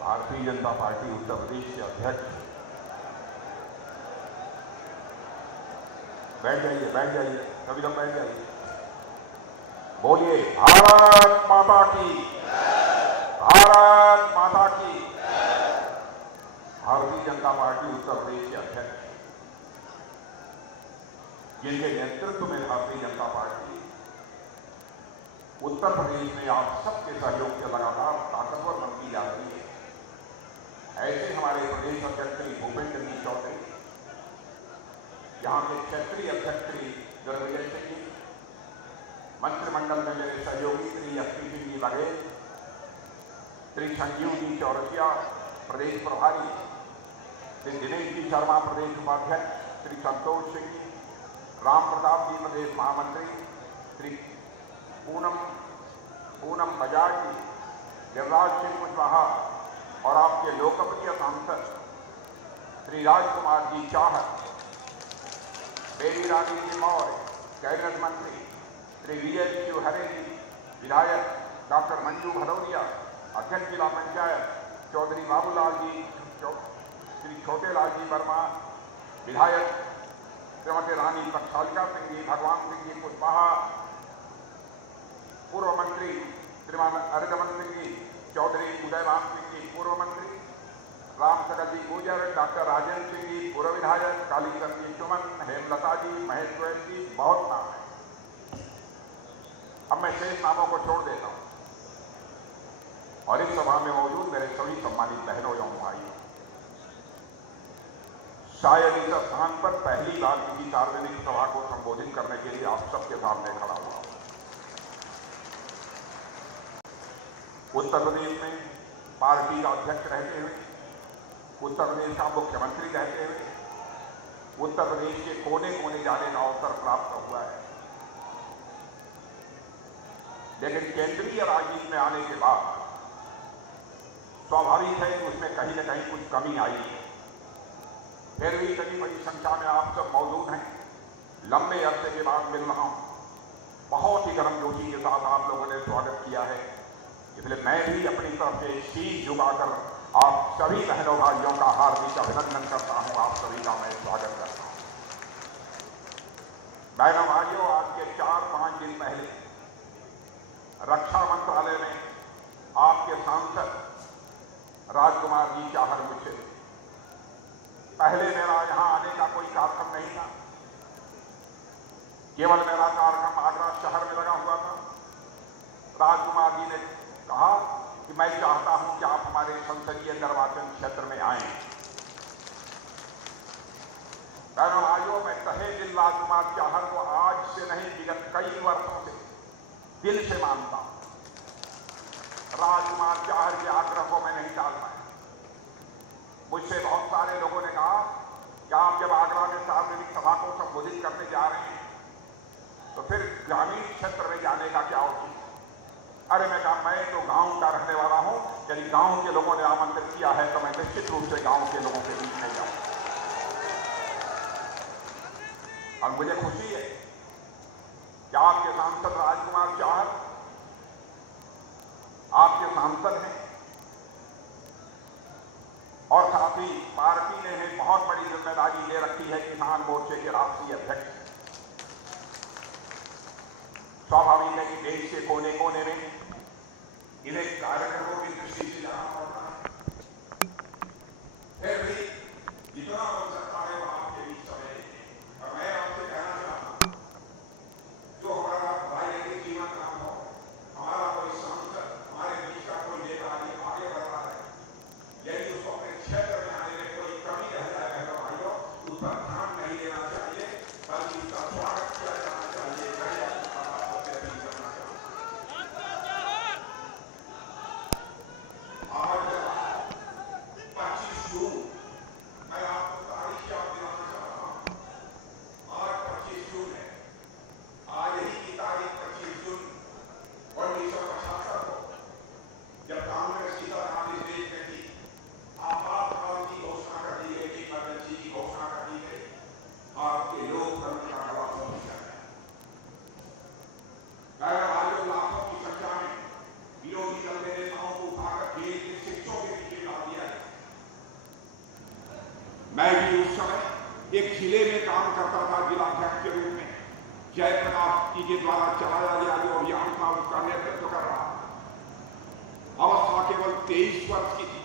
Bharatiya Janata party Uttar Pradesh के अध्यक्ष, बैठ जाइए, सभी लोग बैठ जाइए। बोलिए भारत माता की, भारत माता की। भारतीय जनता पार्टी उत्तर प्रदेश के अध्यक्ष, जिनके नेतृत्व में भारतीय जनता पार्टी उत्तर प्रदेश में आप सबके सहयोग से लगातार ताकतवर बनती जा रही है, ऐसे हमारे प्रदेश अध्यक्ष श्री भूपेंद्र जी चौधरी, यहाँ के क्षेत्रीय अध्यक्ष श्री दिग्विजय सिंह जी, मंत्रिमंडल में मेरे सहयोगी श्री एसपी सिंह जी बघेल, श्री संजीव जी चौरसिया प्रदेश प्रभारी, श्री दिनेश जी शर्मा प्रदेश उपाध्यक्ष, श्री संतोष सिंह जी, राम प्रताप जी प्रदेश महामंत्री, श्री पूनम बजाज जी, गिरिराज सिंह कुशवाहा और आपके लोकप्रिय सांसद श्री राजकुमार जी चाहत, बेबी रानी जी मौर्य, कैबिनेट मंत्री श्री वीएस शिवहरे जी, विधायक डॉक्टर मंजू भदौरिया, अध्यक्ष जिला पंचायत चौधरी बाबूलाल जी, श्री छोटेलाल जी वर्मा, विधायक श्रीमती रानी प्रक्षालिका सिंह जी, भगवान सिंह जी कुशवाहा, पूर्व मंत्री श्रीमान अरिदमन सिंह जी, चौधरी उदयराम सिंह जी पूर्व मंत्री, राम सकल जी गुर्जर, डॉक्टर राजेंद्र सिंह जी पूर्व विधायक, कालीचंद जी सुमन, हेमलता जी, महेश गोयल जी, बहुत नाम है। अब मैं शेष नामों को छोड़ देता हूं और इस सभा में मौजूद मेरे सभी सम्मानित बहनों एवं भाइयों, शायद इस स्थान पर पहली बार किसी सार्वजनिक सभा को संबोधित करने के लिए आप सबके सामने खड़ा हुआ। उत्तर प्रदेश में पार्टी का अध्यक्ष रहते हुए, उत्तर प्रदेश का मुख्यमंत्री रहते हुए उत्तर प्रदेश के कोने कोने जाने का अवसर प्राप्त हुआ है, लेकिन केंद्रीय राजनीति में आने के बाद स्वाभाविक है कि उसमें कहीं न कहीं कुछ कमी आई है। फिर भी इतनी बड़ी संख्या में आप सब मौजूद हैं, लंबे अरसे के बाद मिल रहा हूं, बहुत ही गर्मजोशी के साथ आप लोगों ने स्वागत किया है, इसलिए मैं भी अपनी तरफ से शीश झुकाकर आप सभी बहनों भाइयों का हार्दिक अभिनंदन करता हूं, आप सभी का मैं स्वागत करता हूं। बहनों भाइयों, आज के 4-5 दिन पहले रक्षा मंत्रालय में आपके सांसद राजकुमार जी चाहर मुझसे, पहले मेरा यहां आने का कोई कार्यक्रम नहीं था, केवल मेरा कार्यक्रम आगरा शहर में लगा हुआ था। राजकुमार जी ने कहा कि मैं चाहता हूं कि आप हमारे संसदीय निर्वाचन क्षेत्र में आएं। बहनों भाइयों, मैं तहे दिल राजकुमार चाहर को आज से नहीं, विगत कई वर्षों से दिल से मानता हूं। राजकुमार चाहर के आग्रह को मैं नहीं टाल पाया। मुझसे बहुत सारे लोगों ने कहा कि आप जब आगरा में सार्वजनिक सभा को संबोधित करने जा रहे हैं तो फिर ग्रामीण क्षेत्र में जाने का क्या उचित? अरे मैं कहा, मैं तो गांव का रहने वाला हूं, यदि गांव के लोगों ने आमंत्रित किया है तो मैं निश्चित रूप से गांव के लोगों के बीच में जाऊं। और मुझे खुशी है कि आपके सांसद राजकुमार चाहर आपके सांसद हैं और साथ ही पार्टी ने बहुत बड़ी जिम्मेदारी ले रखी है, किसान मोर्चे के राष्ट्रीय अध्यक्ष। स्वाभाविक है कि देश के कोने कोने में इन्हें कार्यक्रमों की दृष्टि से जाना पड़ता है, फिर भी जितना हो सकता है वह आपके बीच समय दें। और मैं आपसे कहना चाहता हूं, जो हमारा भाई के जीवन का हो, हमारा कोई सांसद, हमारे बीच का कोई नेता आगे बढ़ रहा है, यदि उसको अपने क्षेत्र में आने में कोई कमी रह जाए बहनों भाइयों, उस पर ध्यान नहीं देना चाहिए, बल्कि उसका स्वागत किया जाना चाहिए। मैं भी उस समय एक जिले में काम करता था जिलाध्यक्ष के रूप में। जयप्रकाश जी के द्वारा चलाया गया जो अभियान था उसका नेतृत्व कर रहा। अवस्था केवल 23 वर्ष की थी।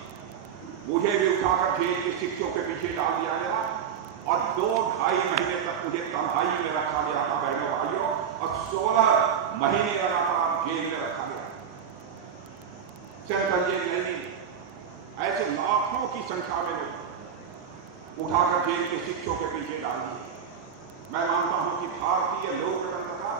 मुझे भी उठाकर जेल के शिक्षकों के पीछे डाल दिया गया और 2-2.5 महीने तक मुझे तन्हाई में रखा गया था बहनों भाइयों, और 16 महीने लगातार जेल में रखा गया। सेंट्रल जेल नहीं, ऐसे लाखों की संख्या में लोग उठाकर जेल के शिक्षकों के पीछे डाल दिए। मैं मानता हूं कि भारतीय लोकतंत्र का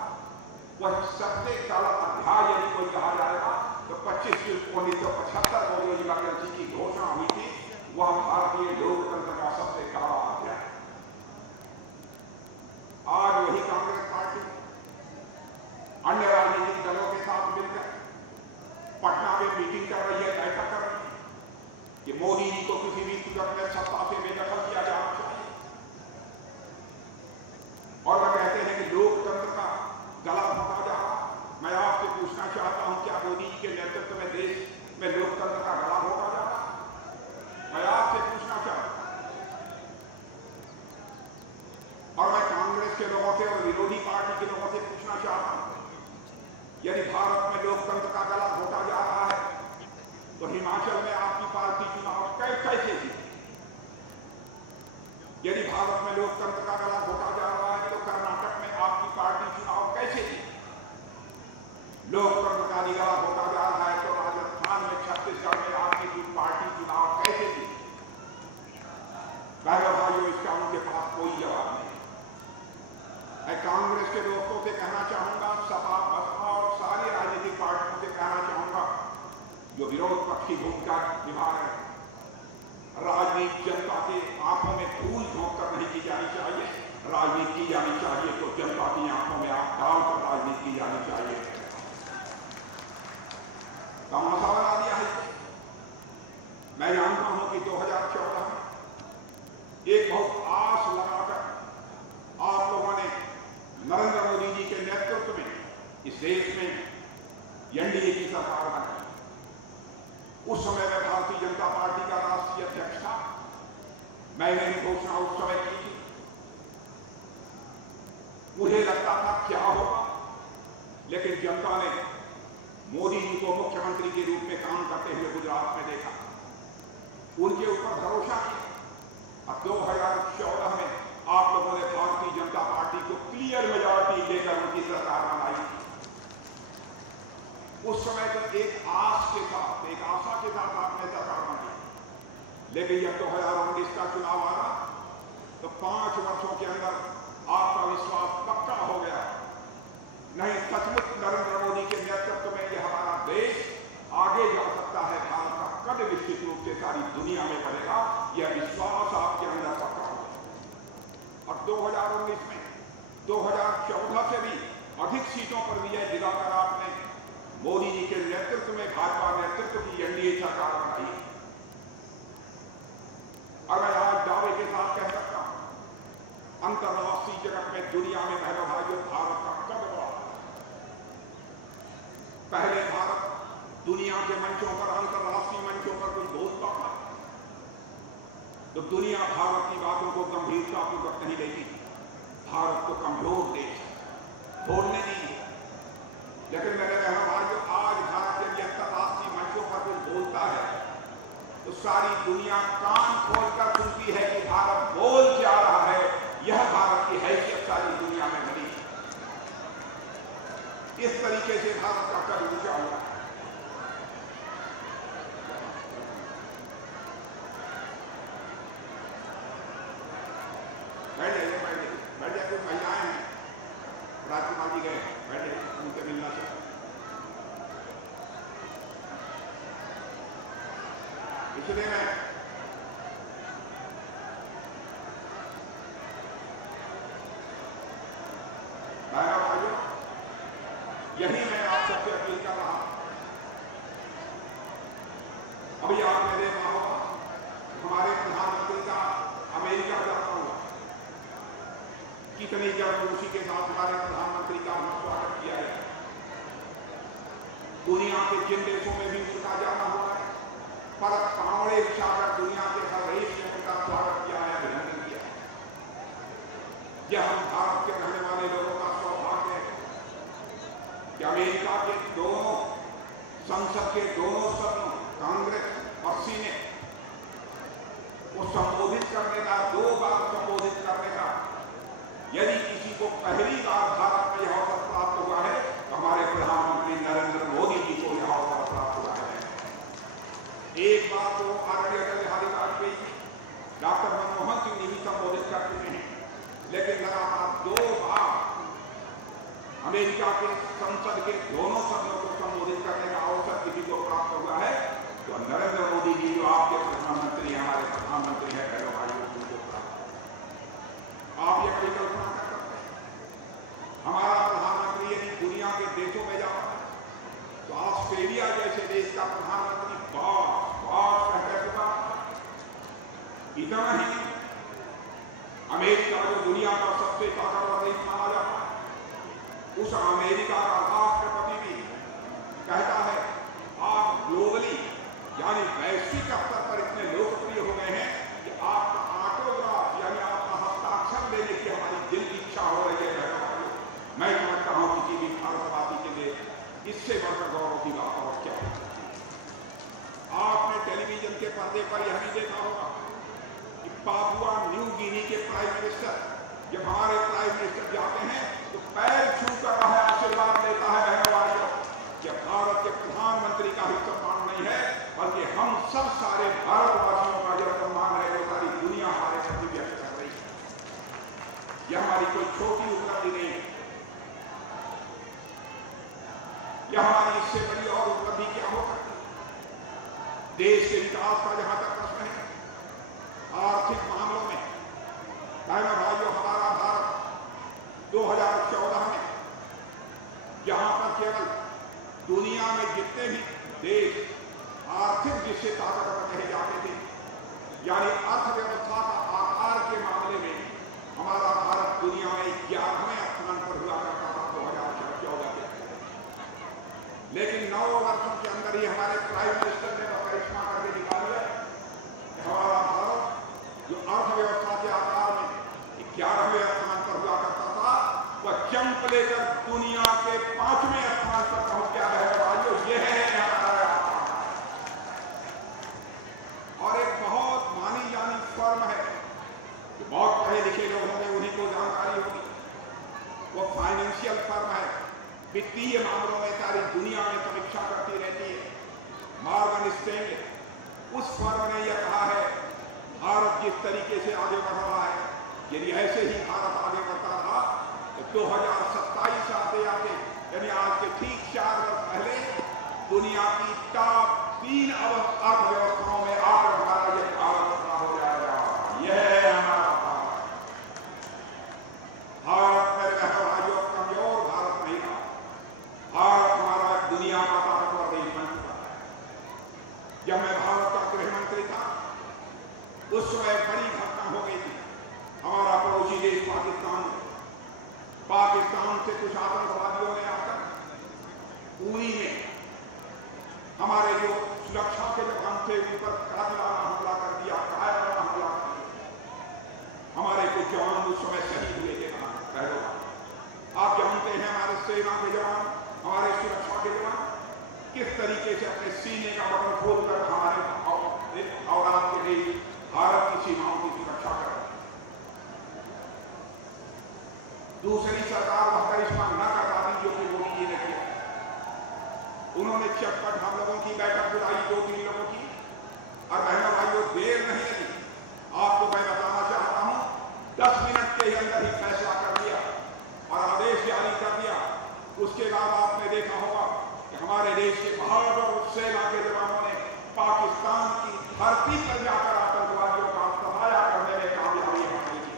वह सबसे कड़ा अध्याय यदि कोई कहा जाएगा तो 25 जून 1975 को जो इमरजेंसी की घोषणा हुई थी वह भारतीय लोकतंत्र का सबसे कड़ा अध्याय। आज वही कांग्रेस पार्टी अन्य राजनीतिक दलों के साथ मिलकर पटना में मीटिंग कर रही है, बैठक कर रही है कि मोदी जी को किसी भी सूरत में सत्ता से बेदखल किया जाना चाहिए। और वह कहते हैं कि लोकतंत्र का गला घोटा जा रहा। मैं आपसे पूछना चाहता हूं, क्या मोदी जी के नेतृत्व में देश में लोकतंत्र का गला घोटा जा रहा? मैं आपसे पूछना चाहता हूं। और मैं कांग्रेस के लोगों से और विरोधी पार्टी के लोगों से पूछना चाहता हूं, यदि भारत में लोकतंत्र का गला घोटा जा रहा है तो हिमाचल में आपकी पार्टी चुनाव कैसे जीती? यदि भारत में लोकतंत्र का गला घोटा जा रहा है तो कर्नाटक में आपकी पार्टी चुनाव कैसे जीती? लोकतंत्र का गला घोटा जा रहा है तो राजस्थान में, छत्तीसगढ़ में आपकी पार्टी चुनाव कैसे जीती? भाइयों, इसका उनके पास कोई जवाब नहीं। मैं कांग्रेस के दोस्तों से कहना चाहूंगा, सपा बसपा और सारी राजनीतिक पार्टियों से कहना चाहूंगा जो विरोध पक्ष की भूमिका निभा रहे हैं, राजनीति जनता के आंखों में धूल झोंक कर नहीं की जानी चाहिए। राजनीति की जानी चाहिए तो जनता की आंखों में आंख डालकर राजनीति की जानी चाहिए। तमाशा बना दिया है। मैं जानता हूं कि 2014 में एक बहुत आस लगाकर आप लोगों ने नरेंद्र मोदी जी के नेतृत्व में इस देश में एनडीए की सरकार बनाई। उस समय में भारतीय जनता पार्टी का राष्ट्रीय अध्यक्ष था। मैंने भी घोषणा उस समय की थी। मुझे लगता था क्या होगा, लेकिन जनता ने मोदी जी को मुख्यमंत्री के रूप में काम करते हुए गुजरात में देखा, उनके ऊपर भरोसा किया। अब 2014 में आप लोगों ने भारतीय जनता पार्टी को क्लियर मेजॉरिटी देकर उनकी सरकार बनाई। उस समय तो एक आस के साथ, एक आशा के साथ आपने सरकार बनाई, लेकिन जब 2019 का चुनाव आ रहा तो 5 वर्षों के अंदर आपका विश्वास पक्का हो गया। नहीं, सचमुच नरेंद्र मोदी के नेतृत्व में यह हमारा देश आगे जा सकता है, भारत का कद निश्चित रूप से सारी दुनिया में बढ़ेगा, यह विश्वास आपके अंदर पक्का हो गया। और 2019 में 2014 से भी अधिक सीटों पर विजय दिलाकर आपने मोदी जी के नेतृत्व में भाजपा नेतृत्व की एनडीए सरकार बनाई। और मैं आज दावे के साथ कह सकता हूं, अंतर्राष्ट्रीय जगत में, दुनिया में बहनों भाइयों, भारत का कद बढ़ा। पहले भारत दुनिया के मंचों पर, अंतर्राष्ट्रीय मंचों पर कुछ बोलता था तो दुनिया भारत की बातों को गंभीरतापूर्वक नहीं लेती। भारत तो कमजोर देश है, बोलने दीजिए। लेकिन मेरे बहनों भाइयों, आज भारत यदि अंतर्राष्ट्रीय मंचों पर कुछ बोलता है तो सारी दुनिया कान खोलकर सुनती है कि भारत बोल क्या रहा है। यह भारत की हैसियत सारी दुनिया में बनी। इस तरीके से भारत का कद ऊंचा हुआ। बैठे कुछ महिलाएं हैं, राजकुमार जी गए, बैठे, उनसे मिलना चाहिए। इसलिए मैं भाइयों, यही मैं आप सबसे अपील कर रहा हूं। अभी आपने देखा होगा हमारे प्रधानमंत्री का अमेरिका जाता हुआ, कितनी गर्मजोशी के साथ हमारे प्रधानमंत्री का स्वागत किया है। दुनिया के जिन देशों में भी उनका जाना हुआ है, पर कांवड़े बिछाकर दुनिया के हर देश में उनका स्वागत किया है। संसद के दोनों सदनों कांग्रेस और सीनेट को संबोधित करने का, 2 बार संबोधित करने का, यदि किसी को पहली बार भारत में यह अवसर प्राप्त हुआ है तो हमारे प्रधानमंत्री नरेंद्र मोदी जी को यह अवसर प्राप्त हुआ है। एक बार तो आदरणीय अटल बिहारी वाजपेयी डॉक्टर मनमोहन सिंह जी भी संबोधित कर चुके हैं, लेकिन लगातार 2 बार अमेरिका के संसद के दोनों सदनों को संबोधित करने का अवसर किसी को प्राप्त हुआ है तो नरेंद्र मोदी जी जो आपके प्रधानमंत्री, हमारे प्रधानमंत्री है, बहनों भाइयों को प्राप्त। आप ये कभी कल्पना कर सकते हैं हमारा प्रधानमंत्री यदि दुनिया के देशों में जाता है तो ऑस्ट्रेलिया जैसे देश का प्रधानमंत्री बॉस कहकर चुका। इतना ही अमेरिका जो दुनिया का सबसे ताकतवर देश माना जाता है, उस अमेरिका का राष्ट्रपति भी कहता है आप ग्लोबली यानी वैश्विक स्तर पर इतने लोकप्रिय हो गए हैं कि आपका ऑटोग्राफ यानी आपका हस्ताक्षर लेने की हमारी दिल की इच्छा हो रही है। मैं समझता हूं किसी भी भारतवासी के लिए इससे बढ़कर गौरव की बात और क्या है। आपने टेलीविजन के पर्दे पर यह भी देखा होगा कि पापुआ न्यू गिनी के प्राइम मिनिस्टर जब हमारे प्राइम मिनिस्टर जाते हैं तो पैर छूकर वह आशीर्वाद लेता है। बहनों भाइयों, कि भारत के प्रधानमंत्री का ही सम्मान नहीं है बल्कि हम सब सारे भारतवासियों का जो सम्मान है वो सारी दुनिया हमारे प्रति व्यक्त कर रही है। यह हमारी कोई छोटी उपलब्धि नहीं है। यह हमारी इससे बड़ी और उपलब्धि क्या हो सकती है? देश के विकास का जहां तक प्रश्न है, आर्थिक मामलों में बहनों भाइयों, हमारा भारत 2014 में जहां पर केवल दुनिया में जितने भी देश आर्थिक दृष्टि से ताकतवर कहे जाते थे, यानी अर्थव्यवस्था का आकार के मामले में हमारा भारत दुनिया में 11वें स्थान पर हुआ करता था 2014 के। लेकिन 9 वर्षों के अंदर ही हमारे प्राइम मिनिस्टर ने करिश्मा करके दिखा दिया कि हमारा भारत जो अर्थव्यवस्था के आकार में 11वें स्थान पर हुआ करता था वह जंप लेकर दुनिया के 5वें स्थान पर पहुंच गया है। भाइयों, यह है हमारा। और एक बहुत मानी जानी फर्म है जो बहुत पढ़े लिखे लोग होंगे उन्हीं को जानकारी होगी, वो फाइनेंशियल फर्म है, वित्तीय मामलों में सारी दुनिया में समीक्षा करती रहती है, मॉर्गन स्टैनली। उस फर्म ने यह कहा है भारत जिस तरीके से आगे बढ़ रहा है, यदि ऐसे ही भारत आगे बढ़ता था तो 2027 आते आते यानी आज के ठीक 4 वर्ष पहले दुनिया की टॉप 3 अर्थव्यवस्थाओं में आकर हमारा यह भारत हो जाएगा। यह है हमारा भारत। भारत में भाइयों कमजोर भारत नहीं था। भारत हमारा दुनिया का ताकतवर देश बन चुका है। जब मैं भारत का गृह मंत्री था उस समय बड़ी घटना हो गई थी। हमारा पड़ोसी देश पाकिस्तान से कुछ आतंकवादियों ने आकर उरी में हमारे जो सुरक्षा के जवान थे उन पर कातिलाना हमला कर दिया, कायराना हमला कर दिया। हमारे कुछ जवान उस समय शहीद हुए थे। आप जानते हैं हमारे सेना के जवान, हमारे सुरक्षा के जवान किस तरीके से अपने सीने का बटन खोलकर हमारे औलाद के लिए भारत की सीमाओं की सुरक्षा कर रहे। दूसरी सरकार वह करिश्मा न कर पाती जो कि मोदी जी ने किया। उन्होंने चटपट हम लोगों की बैठक बुलाई 2-3 लोगों की, और बहनों भाइयों देर नहीं लगी। आपको मैं बताना चाहता हूं 10 मिनट के अंदर ही फैसला कर दिया और आदेश जारी कर दिया। उसके बाद आपने देखा होगा कि हमारे देश के बहादुर सेना के जवानों ने पाकिस्तान की धरती पर जाकर आतंकवादियों का सफाया करने में कामयाबी हासिल की।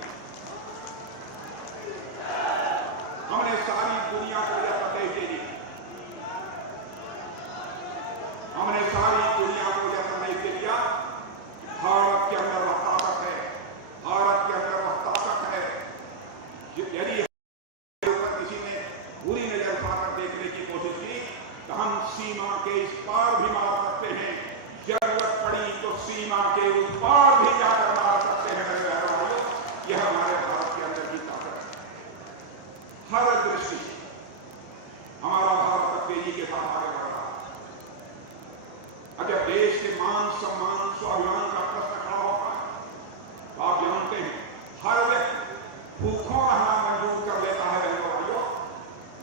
हमने सारी दुनिया को यह संदेश दे दी, हमने सारी दुनिया को यह संदेश दे दिया भारत के अंदर वह ताकत है, भारत के अंदर वह ताकत है। यदि किसी ने बुरी नजर उठाकर देखने की कोशिश की तो हम सीमा के इस पार भी मार सकते हैं, जरूरत पड़ी तो सीमा के उस पार भी जाकर मार सकते हैं। यह हमारे भारत के अंदर की ताकत है। हर दृष्टि हमारा भारत तेजी के साथ आगे बढ़ रहा है। मान सम्मान स्वाभिमान का प्रश्न खड़ा होता है तो आप जानते हैं हर व्यक्ति भूखों रहना मंजूर कर लेता है बहनों भाइयों,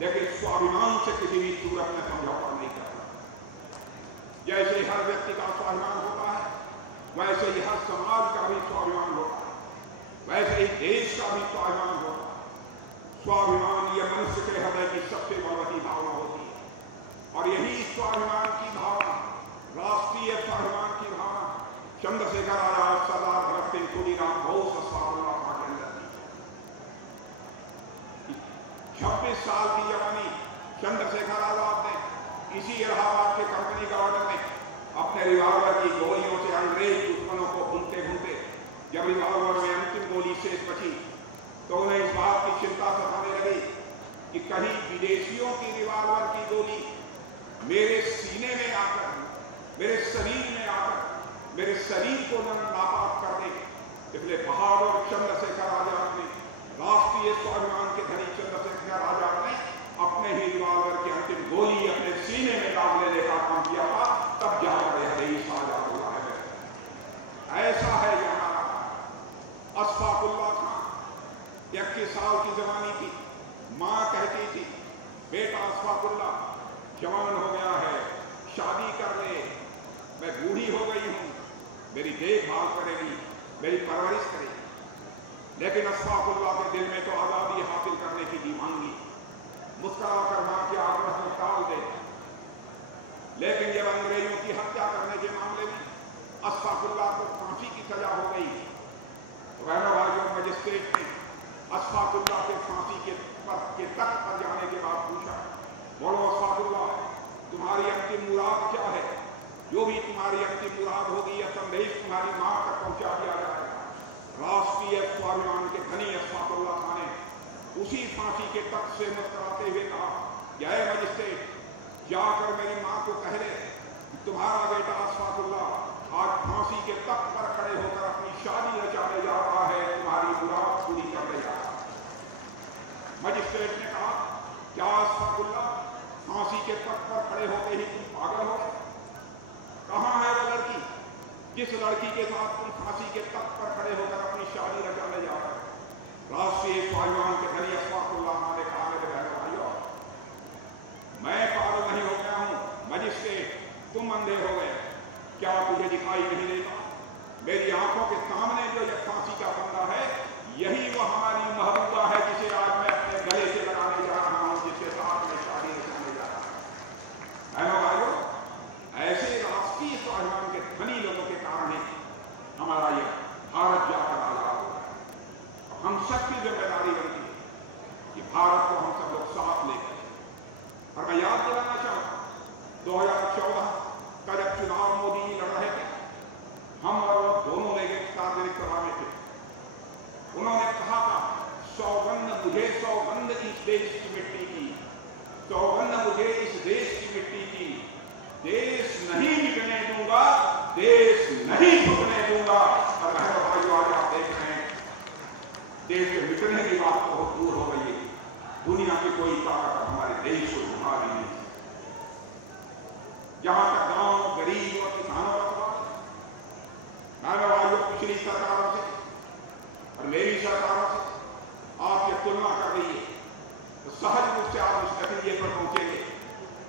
लेकिन स्वाभिमान से किसी भी सूरत में समझौता नहीं करता। जैसे हर व्यक्ति का स्वाभिमान होता है वैसे ही हर समाज का भी स्वाभिमान होता है, वैसे ही देश का भी स्वाभिमान होता है। स्वाभिमान यह मनुष्य के हृदय की सबसे बड़ी भावना होती है और यही स्वाभिमान की भावना, राष्ट्रीय स्वाभिमान की भावना चंद्रशेखर आजाद, सरदार भगत सिंह, खुदीराम बोस स्वाभिमान के अंदर थी। 26 साल की जवानी चंद्रशेखर आजाद ने इसी इलाहाबाद के कंपनी गार्डन में अपने रिवॉल्वर की गोलियों से अंग्रेज दुश्मनों को भूनते भूनते जब रिवॉल्वर में अंतिम गोली शेष बची तो उन्हें इस बात की चिंता सताने लगी कि कहीं विदेशियों की रिवॉल्वर की गोली मेरे सीने में आकर, मेरे शरीर में आकर मेरे शरीर को नापाक कर दे। इसलिए बहादुर चंद्रशेखर आजाद ने, राष्ट्रीय स्वाभिमान के धनी चंद्रशेखर आजाद ने अपने ही रिवॉल्वर की अंतिम गोली अपने सीने में दाग लेने का काम किया था। तब जाकर यह देश आजाद हुआ है। ऐसा है ये हमारा अशफाकुल्लाह खां, 21 साल की जवानी थी। मां कहती थी बेटा अशफाकुल्लाह जवान हो गया है, शादी कर ले, मैं बूढ़ी हो गई हूं, मेरी देखभाल करेगी, मेरी परवरिश करेगी। लेकिन अशफाकुल्लाह के दिल में तो आजादी हासिल करने की दीवानगी, मुस्कुराकर मां के आग्रह को टाल दे। लेकिन जब अंग्रेजों की हत्या करने के मामले में अशफाकुल्लाह को फांसी की सजा हो गई तो बहनों मजिस्ट्रेट ने अशफाकुल्लाह के फांसी के तख्त पर जाने के बाद पूछा, बोलो अशफाकुल्लाह, तुम्हारी अंतिम मुराद क्या है? जो भी तुम्हारी अंतिम मुराद होगी यह संदेश तुम्हारी मां तक पहुंचा दिया जाएगा। राष्ट्रीय स्वाभिमान के धनी अशफाकुल्लाह खां ने उसी फांसी के तख्त से मुस्कुराते हुए कहा, जय मजिस्ट्रेट, जाकर मेरी मां को कह दे तुम्हारा बेटा अशफाकुल्लाह आज फांसी के तख्त पर खड़े होकर अपनी शादी रचाने जा रहा है, तुम्हारी मुराद पूरी करने जा रहा है। मजिस्ट्रेट ने कहा, क्या अशफाकुल्लाह फांसी के तख्त पर खड़े होते ही तुम पागल हो? कहां है वो लड़की जिस लड़की के साथ तुम फांसी के तख्त पर खड़े होकर अपनी शादी रचाने जा रहे हो? राष्ट्रीय स्वाभिमान के धनी अशफाकुल्लाह खां ने कहा, मेरे बहनों भाइयों, मैं पागल नहीं हो गया हूं, मजिस्ट्रेट तुम अंधे हो गए, क्या तुझे दिखाई नहीं देता? मेरी आंखों के सामने जो यह फांसी का बंदा है यही वो हमारी महबूबा है जिसे आज मैं अपने गले से लगाने जा रहा हूं, जिसके साथ मैं शादी रचाने जा रहा हूं। बहनों भाइयों, ऐसे राष्ट्रीय स्वाभिमान के धनी लोगों के कारण ही हमारा यह भारत जाकर आजाद हो गया। हम सबकी जिम्मेदारी बनती है कि भारत को हम सब लोग साथ लेकर, और मैं याद दिलाना चाहूंगा 2014 का जब चुनाव मोदी जी लड़ रहे थे, हम और वो दोनों ने सार्वजनिक सभा में थे। उन्होंने कहा था, सौगंध मुझे, सौगंध इस देश की मिट्टी की, सौगंध मुझे इस देश की मिट्टी की, देश नहीं मिटने दूंगा, देश नहीं झुकने दूंगा। और भाइयों आज आप देख रहे हैं देश के मिटने की बात बहुत दूर हो गई है। दुनिया की कोई ताकत हमारे देश को झुका नहीं है। जहां तक गांव, गरीब और किसानों का भाइयों, पिछली सरकारों से और मेरी सरकारों से आप ये तुलना कर रही है तो सहज रूप से आप इस नतीजे पर पहुंचेंगे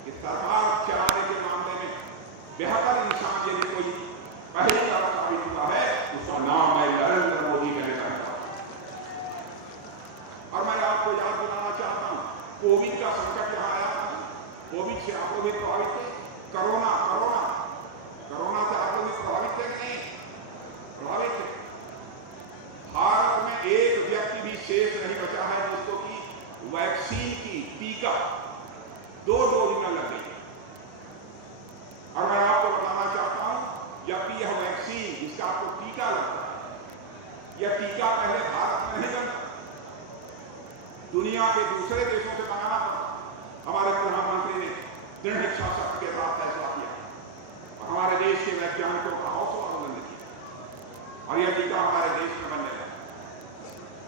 कि सरकार चलाने के मामले में बेहतर इंसान यदि कोई पहली बार साबित हुआ है उसका नाम है नरेंद्र मोदी कहना चाहता हूं। और मैं आपको याद दिलाना चाहता हूं, कोविड का संकट यहां आया था, कोविड से आप लोग भी प्रभावित थे, कोरोना से आप लोग भी प्रभावित थे नहीं? प्रभावित थे। भारत में एक व्यक्ति भी शेष नहीं बचा है जिसको कि वैक्सीन की टीका 2 डोज में लग गई। और मैं आपको बताना चाहता हूं, जबकि यह वैक्सीन जिसका आपको टीका लगता है, यह टीका पहले भारत में नहीं बनता, दुनिया के दूसरे देशों से बनाना पड़ा। हमारे प्रधानमंत्री ने दृढ़ इच्छा शक्ति के साथ फैसला किया और हमारे देश के वैज्ञानिकों का हौसला बुलंद किया और यह टीका हमारे देश में बनने लगा।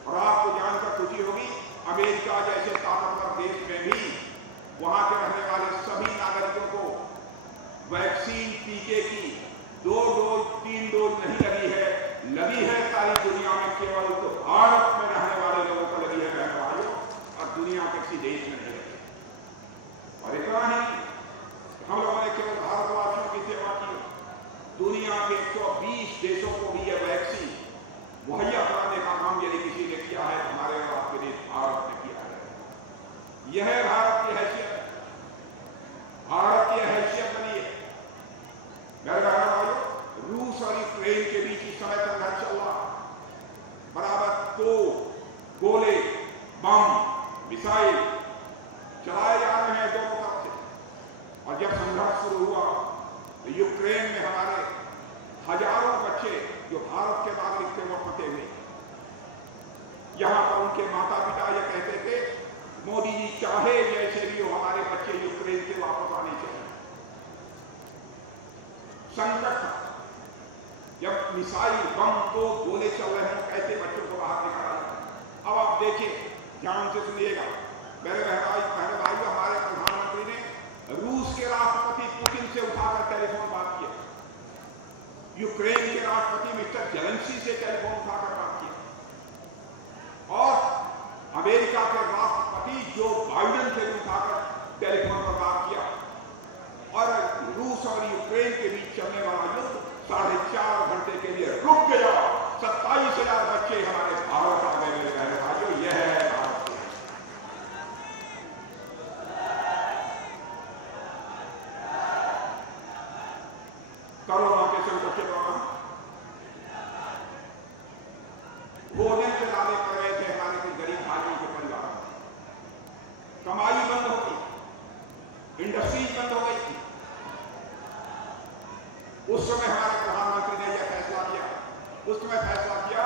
और आपको जानकर खुशी होगी, अमेरिका जैसे ताकतवर देश में भी वहां के रहने वाले सभी नागरिकों को वैक्सीन टीके की 2 जो नहीं लगी है सारी दुनिया में केवल तो भारत में रहने वाले लोगों को लगी है बहनों भाइयों, और दुनिया के किसी देश में नहीं लगी। और इतना ही हम लोगों ने केवल भारतवासियों की सेवा की, दुनिया के 120 देशों को भी यह वैक्सीन मुहैया कराने का काम यदि किसी ने किया है तो हमारे और आपके देश भारत ने किया है। यह है भारत की हैसियत, भारत की हैसियत बनी है। मेरे बहनों भाइयों, रूस और यूक्रेन के बीच इस समय संघर्ष चल रहा, बराबर तो गोले, बम, मिसाइल चलाए जा रहे हैं दोनों तरफ से। और जब संघर्ष शुरू हुआ तो यूक्रेन में हमारे हजारों बच्चे जो भारत के नागरिक थे वो फंसे हुए। यहां पर उनके माता पिता ये कहते थे मोदी जी चाहे जैसे भी हो हमारे बच्चे यूक्रेन से वापस आने चाहिए। संकट था, जब मिसाइल, बम, तो गोले चल रहे हैं, कैसे बच्चों को बाहर निकाला। अब आप देखिए, ध्यान से सुनिएगा मेरे बहन भाई, हमारे प्रधानमंत्री ने रूस के राष्ट्रपति पुतिन से उठाकर टेलीफोन बात किया, यूक्रेन के राष्ट्रपति मिस्टर जेलेंस्की से टेलीफोन उठाकर बात किया, और अमेरिका के राष्ट्रपति जो बाइडेन से उठाकर टेलीफोन पर बात किया। और रूस और यूक्रेन के बीच चलने वाला युद्ध 4.5 घंटे के लिए रुक गया। 27,000 बच्चे हमारे भारत आ गए। मेरे बहन भाइयों, यह है भारत। कोरोना के संकट के दौरान भोजन के लाले पड़ गए थे हमारे कुछ गरीब भाइयों के परिवार में। कमाई बंद हो गई, इंडस्ट्रीज बंद हो गई थी। उस समय हमारे प्रधानमंत्री ने यह फैसला किया, उस समय फैसला किया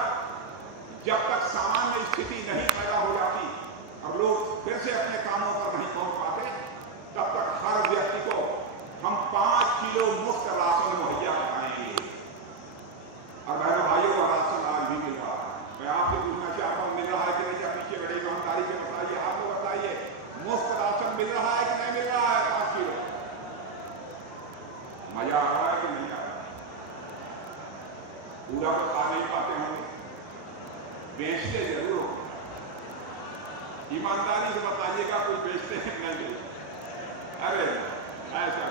जब तक सामान्य स्थिति नहीं पैदा हो जाती और लोग फिर से अपने कामों पर नहीं पहुंच पाते, तब तक हर व्यक्ति को हम 5 किलो मुफ्त राशन मुहैया कराएंगे। और बहनों भाइयों, राशन आज भी मिल रहा है। मैं आपसे पूछना चाहता हूं, मिल रहा है कि नहीं? या पीछे बड़ी ईमानदारी से बताइए, आप लोग बताइए, मुफ्त राशन मिल रहा है कि नहीं मिल रहा है? 5 किलो मजा आ रहा है कि नहीं आ रहा? पूरा तो खा नहीं पाते होंगे, बेचते जरूर हो। ईमानदारी से बताइएगा, कोई बेचते हैं नहीं बेचते? अरे ऐसा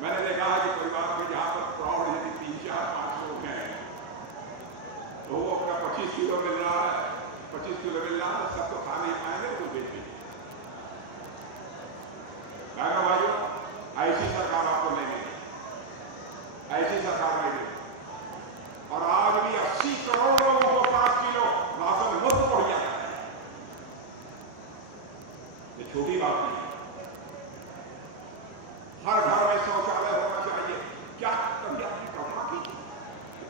मैंने देखा है कि परिवार में जहां पर प्रौढ़ यदि 3, 4, 5 लोग हैं तो वो अपना 25 किलो मिल रहा है, 25 किलो मिल रहा है, सब तो खा नहीं पाएंगे, तो बेच देंगे। भाइयों, ऐसी सरकार आपको नहीं मिली, ऐसी सरकार नहीं मिली। और आज भी 80 करोड़ लोगों को 5 किलो राशन मुफ्त मुहैया है। ये छोटी बात नहीं है। हर घर में शौचालय होना चाहिए। क्या कभी आपने कल्पना की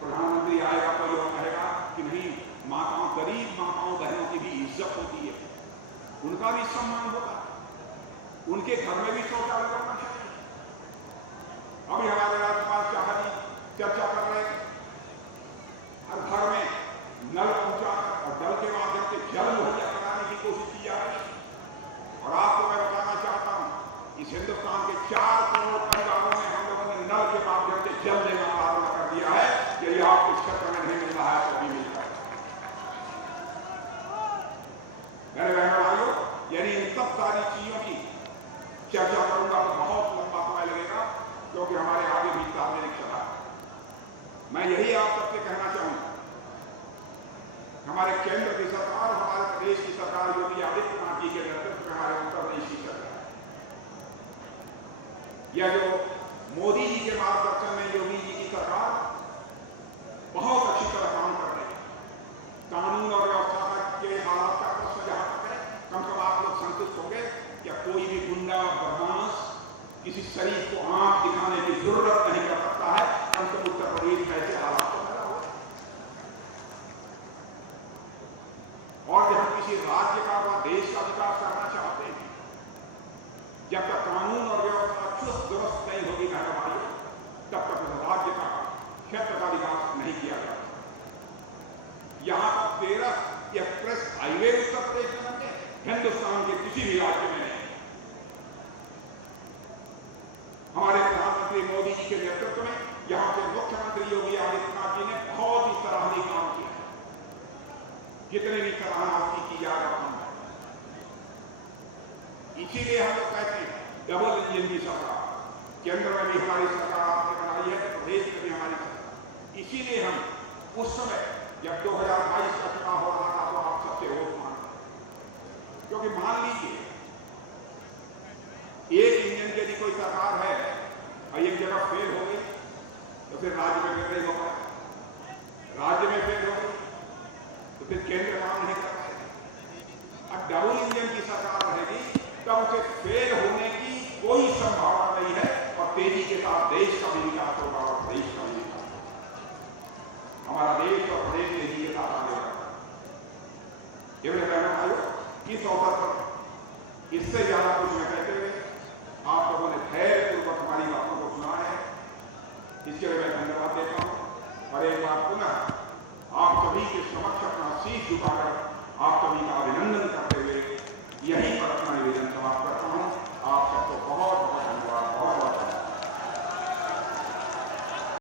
प्रधानमंत्री आएगा तो यह कहेगा कि नहीं, माताओं, गरीब माताओं बहनों की भी इज्जत होती है, उनका भी सम्मान होता है, उनके घर में भी शौचालय होना चाहिए। अभी हमारे राज्यपाल शाह जी चर्चा कर रहे हैं, हर घर में नल पहुंचाकर और जल के माध्यम से जल मुहैया कराने की कोशिश की जा रही है। और आपको मैं बताना चाहता हूं, इस हिंदुस्तान के 4 करोड़ परिवारों में हम लोगों ने नल के माध्यम से जल देना प्रारंभ कर दिया है। यदि आपको इस क्षेत्र में नहीं मिल रहा है तो भी मिल रहा है। मेरे बहनों भाइयों, यानी इन सब सारी चीजों की चर्चा करूंगा तो बहुत लंबा समय लगेगा, क्योंकि हमारे आगे भी सार्वजनिक सभा है। मैं यही आप सबसे कहना चाहूंगा, हमारे केंद्र की सरकार, हमारे प्रदेश की सरकार योगी आदित्यनाथ जी के नेतृत्व में हमारे उत्तर प्रदेश की सरकार, या जो मोदी जी के मार्गदर्शन में योगी जी की सरकार बहुत अच्छी तरह काम कर रही है। कानून और व्यवस्था के हालात का प्रश्न जहां तक है, कम से कम आप लोग संतुष्ट होंगे कि कोई भी गुंडा बदमाश किसी शरीफ को आंख दिखाने की जरूरत नहीं कर सकता है। कम से कम उत्तर प्रदेश में ऐसे हालात तो पैदा हो। और जब किसी राज्य का व देश का विकास करना चाहते हैं, जब तक कानून और व्यवस्था चुस्त दुरुस्त नहीं होगी मेरे भाइयों, तब तक राज्य का क्षेत्र का विकास नहीं किया जा सकता। यहां पर 13 एक्सप्रेस हाईवे उत्तर प्रदेश में बने, हिंदुस्तान के किसी भी राज्य में नहीं। हमारे प्रधानमंत्री मोदी जी के नेतृत्व में यहां से मुख्यमंत्री इसीलिए हम लोग कहते हैं डबल इंजन की सरकार, केंद्र में भी हमारी सरकार आपने बनाई है, तो प्रदेश में भी हमारी सरकार। इसीलिए हम उस समय जब 2022 का चुनाव हो रहा था तो आप सबसे वोट मांगे, क्योंकि मान लीजिए एक इंजन की यदि कोई सरकार है और एक जगह फेल हो गई तो फिर राज्य में फेल नहीं हो पाए, राज्य में फेल हो गई तो फिर केंद्र काम नहीं कर पाएगा। अब डबल इंजन की सरकार रहेगी तब उसे फेल होने की कोई संभावना नहीं है और तेजी के साथ देश का भी विकास होगा और प्रदेश का भी विकास होगा। हमारा देश और प्रदेश तेजी के साथ आगे बढ़ा। ये मेरे बहनों भाइयों, इस अवसर पर इससे ज्यादा कुछ न कहते हुए आप लोगों ने धैर्यपूर्वक हमारी बातों को सुना है, इसके लिए मैं धन्यवाद देता हूं और एक बार पुनः आप सभी के समक्ष अपना शीश झुकाकर आप सभी का अभिनंदन करता हूं।